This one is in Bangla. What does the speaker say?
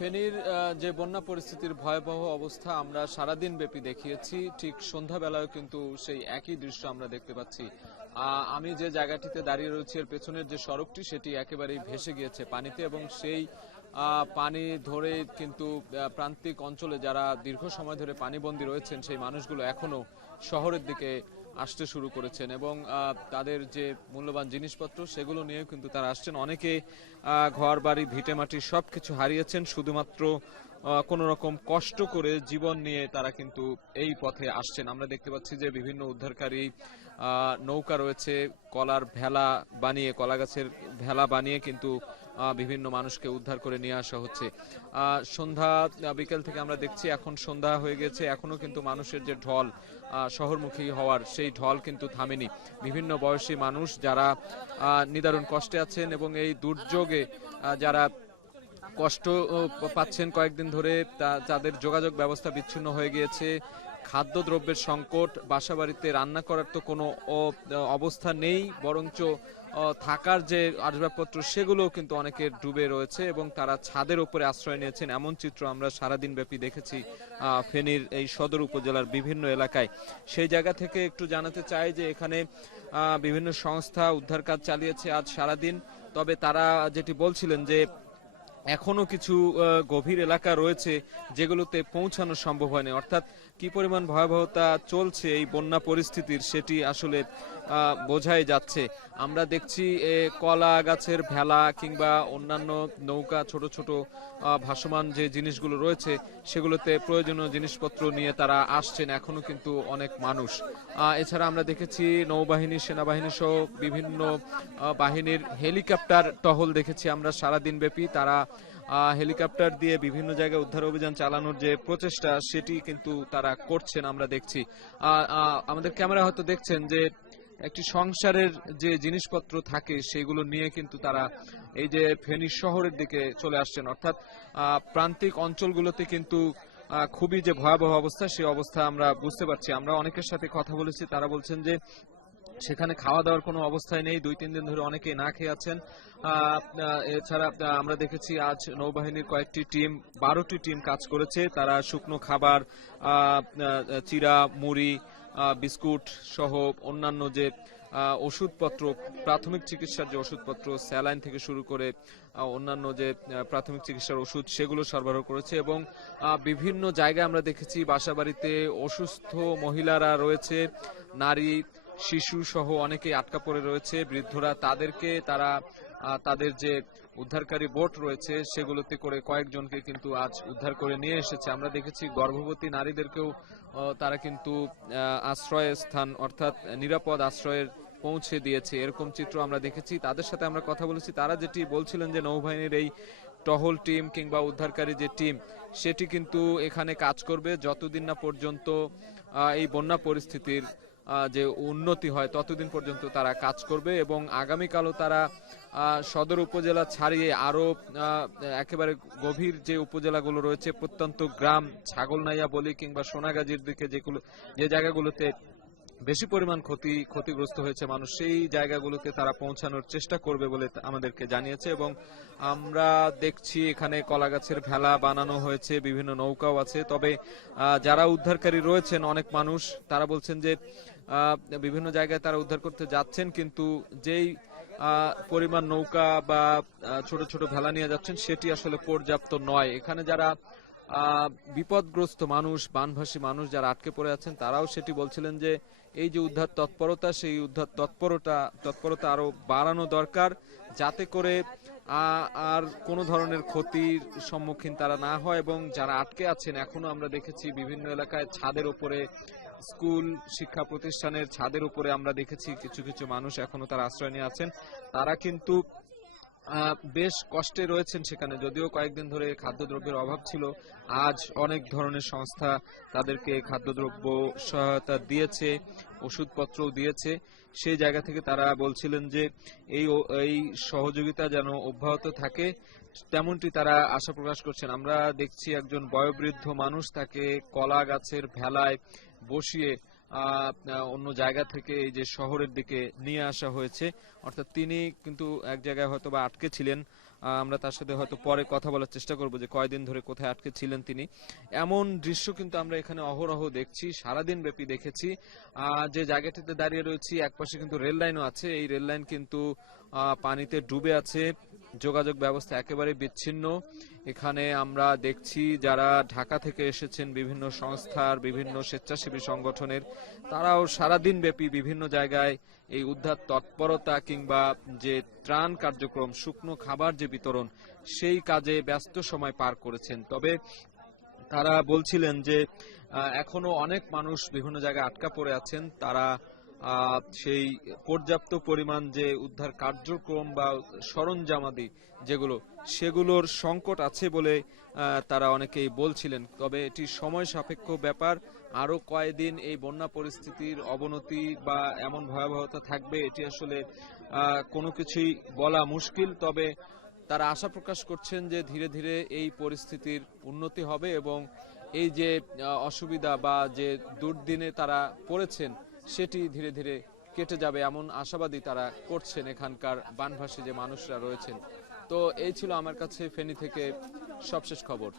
ফেনীর যে বন্যা পরিস্থিতির ভয়াবহ অবস্থা আমরা সারাদিন ব্যাপী দেখিয়েছি, ঠিক সন্ধ্যাবেলায় কিন্তু সেই একই দৃশ্য আমরা দেখতে পাচ্ছি। আমি যে জায়গাটিতে দাঁড়িয়ে রয়েছি এর পেছনের যে সড়কটি সেটি একেবারেই ভেসে গিয়েছে পানিতে, এবং সেই পানি ধরে কিন্তু প্রান্তিক অঞ্চলে যারা দীর্ঘ সময় ধরে পানিবন্দী রয়েছেন সেই মানুষগুলো এখনো শহরের দিকে আসতে শুরু করেছেন, এবং তাদের যে মূল্যবান জিনিসপত্র সেগুলো নিয়েও কিন্তু তারা আসছেন। অনেকে ঘর বাড়ি ভিটেমাটি সবকিছু হারিয়েছেন, শুধুমাত্র কোনো রকম কষ্ট করে জীবন নিয়ে তারা কিন্তু এই পথে আসছেন। আমরা দেখতে পাচ্ছি যে বিভিন্ন উদ্ধারকারী নৌকা রয়েছে, কলার ভেলা বানিয়ে, কলা গাছের ভেলা বানিয়ে কিন্তু বিভিন্ন মানুষকে উদ্ধার করে নিয়ে আসা হচ্ছে। সন্ধ্যা বিকেল থেকে আমরা দেখছি এখন সন্ধ্যা হয়ে গেছে, এখনো কিন্তু মানুষের যে ঢল শহরমুখী হওয়ার সেই ঢল কিন্তু থামেনি। বিভিন্ন বয়সী মানুষ যারা নিদারুণ কষ্টে আছেন এবং এই দুর্যোগে যারা কষ্ট পাচ্ছেন কয়েকদিন ধরে, তাদের যোগাযোগ ব্যবস্থা বিচ্ছিন্ন হয়ে গিয়েছে, খাদ্যদ্রব্যের সংকট, বাসাবাড়িতে রান্না করার তো কোনো অবস্থা নেই, বরঞ্চ থাকার যে আসবাবপত্র সেগুলো কিন্তু অনেকের ডুবে রয়েছে এবং তারা ছাদের উপরে আশ্রয় নিয়েছেন। এমন চিত্র আমরা সারাদিন ব্যাপী দেখেছি ফেনীর এই সদর উপজেলার বিভিন্ন এলাকায়। সেই জায়গা থেকে একটু জানাতে চাই যে এখানে বিভিন্ন সংস্থা উদ্ধার কাজ চালিয়েছে আজ সারাদিন, তবে তারা যেটি বলছিলেন যে এখনো কিছু গভীর এলাকা রয়েছে যেগুলোতে পৌঁছানো সম্ভব হয়নি, অর্থাৎ কি পরিমাণ ভয়াবহতা চলছে এই বন্যা পরিস্থিতির সেটি আসলে বোঝাই যাচ্ছে। আমরা দেখছি কলা গাছের ভেলা কিংবা অন্যান্য নৌকা, ছোট ছোট ভাসমান যে জিনিসগুলো রয়েছে সেগুলোতে প্রয়োজনীয় জিনিসপত্র নিয়ে তারা আসছেন এখনো কিন্তু অনেক মানুষ। এছাড়া আমরা দেখেছি নৌবাহিনী, সেনাবাহিনী সহ বিভিন্ন বাহিনীর হেলিকপ্টার টহল দেখেছি আমরা সারাদিন ব্যাপী। তারা হেলিকপ্টার দিয়ে বিভিন্ন জায়গায় উদ্ধার অভিযান চালানোর যে প্রচেষ্টা সেটি কিন্তু তারা করছেন আমরা দেখছি। আমাদের ক্যামেরা হয়তো দেখছেন যে একটি সংসারের যে জিনিসপত্র থাকে সেগুলো নিয়ে কিন্তু তারা এই যে ফেনী শহরের দিকে চলে আসছেন, অর্থাৎ প্রান্তিক অঞ্চলগুলোতে কিন্তু খুবই যে ভয়াবহ অবস্থা সেই অবস্থা আমরা বুঝতে পারছি। আমরা অনেকের সাথে কথা বলেছি, তারা বলছেন যে সেখানে খাওয়া দাওয়ার কোনো অবস্থায় নেই, 2-3 দিন ধরে অনেকেই না খেয়ে আছেন। এছাড়া আমরা দেখেছি আজ নৌবাহিনীর কয়েকটি টিম, 12টি টিম কাজ করেছে। তারা শুকনো খাবার, চিরা, মুড়ি, বিস্কুট সহ অন্যান্য যে ওষুধপত্র, প্রাথমিক চিকিৎসার যে ওষুধপত্র, স্যালাইন থেকে শুরু করে অন্যান্য যে প্রাথমিক চিকিৎসার ওষুধ সেগুলো সরবরাহ করেছে। এবং বিভিন্ন জায়গায় আমরা দেখেছি বাসাবাড়িতে অসুস্থ মহিলারা রয়েছে, নারী শিশু সহ অনেকেই আটকা পড়ে রয়েছে, বৃদ্ধরা, তাদেরকে তারা তাদের যে উদ্ধারকারী বোট রয়েছে সেগুলোতে করে কয়েকজনকে কিন্তু আজ উদ্ধার করে নিয়ে এসেছে। আমরা দেখেছি গর্ভবতী নারীদেরকেও তারা কিন্তু আশ্রয় স্থান অর্থাৎ নিরাপদ আশ্রয়ের পৌঁছে দিয়েছে, এরকম চিত্র আমরা দেখেছি। তাদের সাথে আমরা কথা বলেছি, তারা যেটি বলছিলেন যে নৌবাহিনীর এই টহল টিম কিংবা উদ্ধারকারী যে টিম সেটি কিন্তু এখানে কাজ করবে যতদিন না পর্যন্ত এই বন্যা পরিস্থিতির যে উন্নতি হয় ততদিন পর্যন্ত তারা কাজ করবে, এবং আগামীকালও তারা সদর উপজেলা ছাড়িয়ে আরো একেবারে গভীর যে উপজেলাগুলো রয়েছে, প্রত্যন্ত গ্রাম, ছাগলনাইয়া বলি কিংবা সোনাগাজীর দিকে যে জায়গাগুলোতে বেশি পরিমাণ ক্ষতিগ্রস্ত হয়েছে মানুষ, সেই জায়গাগুলোতে তারা পৌঁছানোর চেষ্টা করবে বলে আমাদেরকে জানিয়েছে। এবং আমরা দেখছি এখানে কলা গাছের ভেলা বানানো হয়েছে, বিভিন্ন নৌকাও আছে। তবে যারা উদ্ধারকারী রয়েছেন অনেক মানুষ, তারা বলছেন যে বিভিন্ন জায়গায় তারা উদ্ধার করতে যাচ্ছেন, কিন্তু যেই পরিমাণ নৌকা বা ছোট ছোট ভেলা নিয়ে যাচ্ছেন সেটি আসলে পর্যাপ্ত নয়। এখানে যারা বিপদগ্রস্ত মানুষ, বানভাসী মানুষ যারা আটকে পড়ে আছেন, তারাও সেটি বলছিলেন যে এই যে উদ্ধার তৎপরতা, সেই উদ্ধার তৎপরতা আরো বাড়ানো দরকার, যাতে করে আর কোনো ধরনের ক্ষতির সম্মুখীন তারা না হয়। এবং যারা আটকে আছেন এখনো আমরা দেখেছি বিভিন্ন এলাকায় ছাদের উপরে, স্কুল শিক্ষা প্রতিষ্ঠানের ছাদের উপরে আমরা দেখেছি কিছু কিছু মানুষ এখনো তারা আশ্রয় নিয়ে আছেন। তারা কিন্তু বেশ কষ্টে রয়েছেন সেখানে, যদিও কয়েকদিন ধরে খাদ্যদ্রব্যের অভাব ছিল। আজ অনেক ধরনের সংস্থা তাদেরকে খাদ্যদ্রব্য সহায়তা দিয়েছে, ওষুধপত্রও দিয়েছে। সেই জায়গা থেকে তারা বলছিলেন যে এই সহযোগিতা যেন অব্যাহত থাকে, তেমনটি তারা আশা প্রকাশ করছেন। আমরা দেখছি একজন বয়োবৃদ্ধ মানুষ, তাকে কলা গাছের ভেলায় বসিয়ে অন্য জায়গা থেকে এই যে শহরের দিকে নিয়ে আসা হয়েছে, অর্থাৎ তিনি কিন্তু এক জায়গায় হয়তো বা আটকে ছিলেন। আমরা তার সাথে হয়তো পরে কথা বলার চেষ্টা করব যে কয়দিন ধরে কোথায় আটকে ছিলেন তিনি। এমন দৃশ্য কিন্তু আমরা এখানে অহরহ দেখছি, সারাদিন ব্যাপী দেখেছি। যে জায়গাটিতে দাঁড়িয়ে রয়েছি একপাশে কিন্তু রেল লাইনও আছে, এই রেল লাইন কিন্তু পানিতে ডুবে আছে, যোগাযোগ ব্যবস্থা একেবারে বিচ্ছিন্ন। এখানে আমরা দেখছি যারা ঢাকা থেকে এসেছেন বিভিন্ন সংস্থার, বিভিন্ন স্বেচ্ছাসেবী সংগঠনের, তারাও সারাদিন ব্যাপী বিভিন্ন জায়গায় এই উদ্ধার তৎপরতা কিংবা যে ত্রাণ কার্যক্রম, শুকনো খাবার যে বিতরণ, সেই কাজে ব্যস্ত সময় পার করেছেন। তবে তারা বলছিলেন যে এখনো অনেক মানুষ বিভিন্ন জায়গায় আটকা পড়ে আছেন, তারা সেই পর্যাপ্ত পরিমাণ যে উদ্ধার কার্যক্রম বা সরঞ্জামাদি যেগুলো, সেগুলোর সংকট আছে বলে তারা অনেকেই বলছিলেন। তবে এটি সময় সাপেক্ষ ব্যাপার, আরো কয়েকদিন এই বন্যা পরিস্থিতির অবনতি বা এমন ভয়াবহতা থাকবে এটি আসলে কোনো কিছুই বলা মুশকিল। তবে তারা আশা প্রকাশ করছেন যে ধীরে ধীরে এই পরিস্থিতির উন্নতি হবে এবং এই যে অসুবিধা বা যে দুর্দিনে তারা পড়েছেন সেটি ধীরে ধীরে কেটে যাবে, এমন আশাবাদী তারা করছেন এখানকার বানভাসী যে মানুষরা রয়েছেন। তো এই ছিল আমার কাছে ফেনী থেকে সবশেষ খবর।